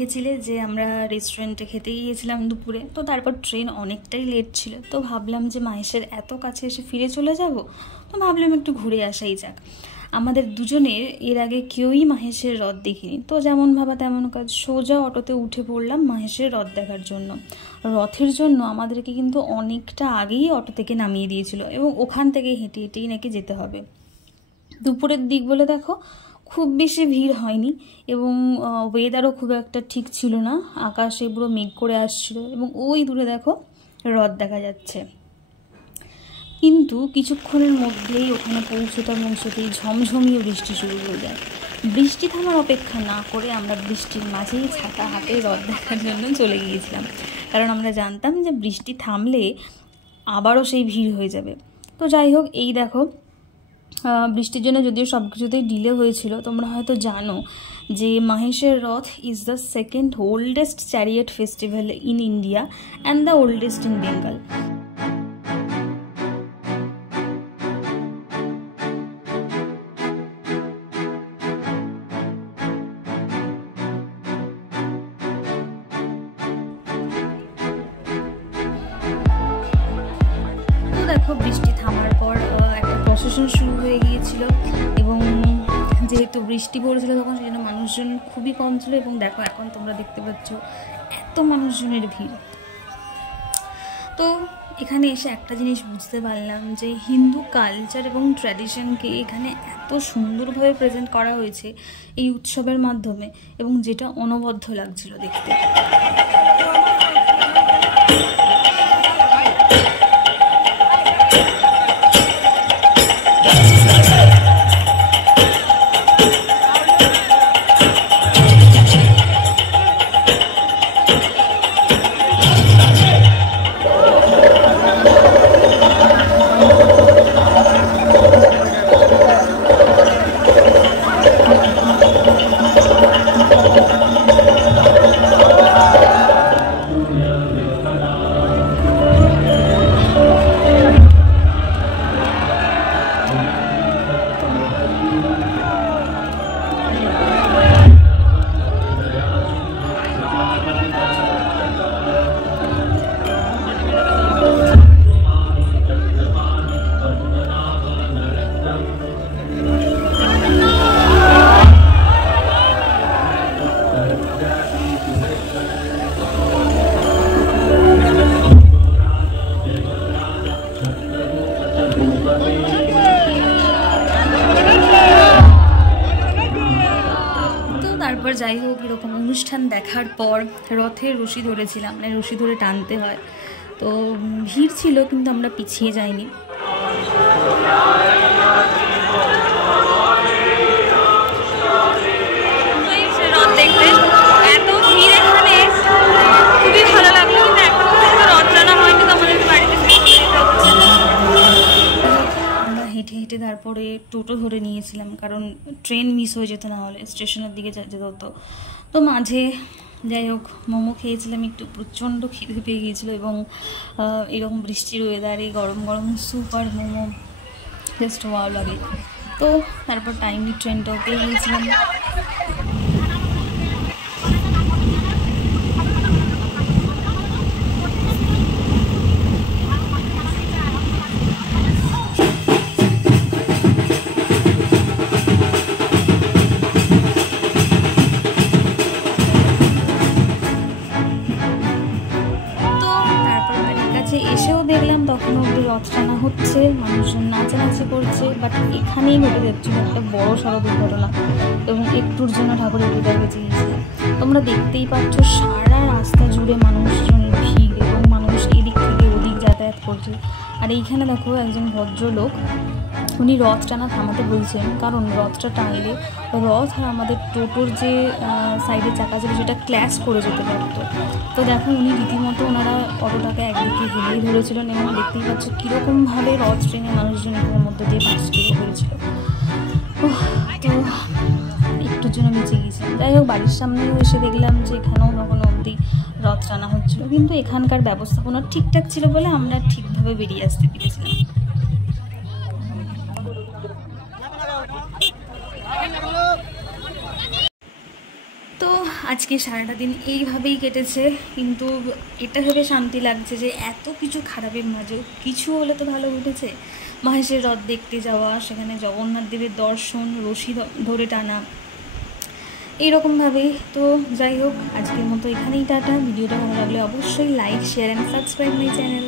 দেখেছিলে যে আমরা রেস্টুরেন্টে খেতে গিয়েছিলাম দুপুরে। তো তারপর ট্রেন অনেকটাই লেট ছিল, তো ভাবলাম যে মাহেশের এত কাছে এসে ফিরে চলে যাব, তো ভাবলাম একটু ঘুরে আসাই যাক। আমাদের দুজনের এর আগে কেউই মাহেশের হ্রদ দেখিনি, তো যেমন ভাবা তেমন কাজ, সোজা অটোতে উঠে পড়লাম মাহেশের হ্রদ দেখার জন্য। রথের জন্য আমাদেরকে কিন্তু অনেকটা আগেই অটো থেকে নামিয়ে দিয়েছিল এবং ওখান থেকে হেঁটে হেঁটেই নাকি যেতে হবে। দুপুরের দিক বলে দেখো খুব বেশি ভিড় হয়নি এবং ওয়েদারও খুব একটা ঠিক ছিল না, আকাশে পুরো মেঘ করে আসছিল এবং ওই দূরে দেখো হ্রদ দেখা যাচ্ছে। কিন্তু কিছুক্ষণের মধ্যেই ওখানে পৌঁছতেই ঝমঝমিয়ে বৃষ্টি শুরু হয়ে যায়। বৃষ্টি থামার অপেক্ষা না করে আমরা বৃষ্টির মাঝেই ছাতা হাতে হ্রদ দেখার জন্য চলে গিয়েছিলাম, কারণ আমরা জানতাম যে বৃষ্টি থামলে আবারও সেই ভিড় হয়ে যাবে। তো যাই হোক, এই দেখো বৃষ্টির জন্য যদিও সব কিছুতেই ডিলে হয়েছিল। তোমরা হয়তো জানো যে মাহেশের রথ is the second oldest chariot festival in India and the oldest in Bengal. দেখো বৃষ্টি থামার পর একটা প্রসেশন শুরু হয়ে গিয়েছিল এবং যেহেতু বৃষ্টি পড়েছিল তখন সেজন্য মানুষজন খুবই কম ছিল এবং দেখো এখন তোমরা দেখতে পাচ্ছ এত মানুষজনের ভিড়। তো এখানে এসে একটা জিনিস বুঝতে পারলাম যে হিন্দু কালচার এবং ট্র্যাডিশনকে এখানে এত সুন্দরভাবে প্রেজেন্ট করা হয়েছে এই উৎসবের মাধ্যমে, এবং যেটা অনবদ্য লাগছিল দেখতে। তারপর যাই হোক, এরকম অনুষ্ঠান দেখার পর রথের রশি ধরেছিলাম, মানে রশি ধরে টানতে হয়, তো ভিড় ছিল কিন্তু আমরা পিছিয়ে যাইনি। রথ দেখতে এত ভিড় এখানে খুবই ভালো লাগলো, কিন্তু এখন পর্যন্ত রথ টানা হয়নি, তো আমাদের বাড়িতে আমরা হেঁটে হেঁটে তারপরে টোটো ধরে নিয়েছিলাম, কারণ ট্রেন মিস হয়ে যেত, না হলে স্টেশনের দিকে যেতে হতো। তো মাঝে যাই হোক মোমো খেয়েছিলাম, একটু প্রচণ্ড খিদে পেয়ে গিয়েছিলো এবং এরকম বৃষ্টির ওয়েদারে গরম গরম স্যুপ আর মোমো জাস্ট ওয়াও লাগে। তো তারপর টাইমলি ট্রেনটাও পেয়ে গিয়েছিলাম। এসেও দেখলাম তখন অব্দি রথ টানা হচ্ছে, মানুষজন নাচানাচি করছে, বাট এখানেই ঘটে যাচ্ছিল একটা বড় সড়ো দুর্ঘটনা এবং একটুর জন্য ঠাকুরের বিদায় বেঁচে গিয়েছে। তোমরা দেখতেই পাচ্ছ সারা রাস্তা জুড়ে মানুষজনের ভিড় এবং মানুষ এদিক থেকে ওদিক যাতায়াত করছে। আর এইখানে দেখো একজন ভদ্রলোক, উনি রথ টানা থামাতে বলছেন, কারণ রথটা টানলে রথ আর আমাদের টোটোর যে সাইডে চাকা ছিল সেটা ক্ল্যাশ করে যেতে পারতো। তো দেখো উনি রীতিমতো ওনারা অটোটাকে একদিকে হেলিয়ে ধরেছিলেন এবং দেখতেই পাচ্ছ কীরকমভাবে রথ ট্রেনে মানুষজন এখানের মধ্যে দিয়ে পাস করে হয়েছিল। তো একটুর জন্য বেঁচে গিয়েছিলাম। যাই হোক, বাড়ির সামনেও এসে দেখলাম যে এখানেও কখনো অবধি রথ টানা হচ্ছিলো, কিন্তু এখানকার ব্যবস্থাপনা ঠিকঠাক ছিল বলে আমরা ঠিকভাবে বেরিয়ে আসতে পেরেছিলাম। তো আজকে সারাটা দিন এইভাবেই কেটেছে, কিন্তু এটা ভেবে শান্তি লাগছে যে এত কিছু খারাপের মাঝেও কিছু হলে তো ভালো উঠেছে। মহেশের রথ দেখতে যাওয়া, সেখানে জগন্নাথ দেবের দর্শন, রশি ধরে টানা, এইরকমভাবেই। তো যাই হোক, আজকের মতো এখানেই টাটা। ভিডিওটা ভালো লাগলে অবশ্যই like, share and subscribe my channel.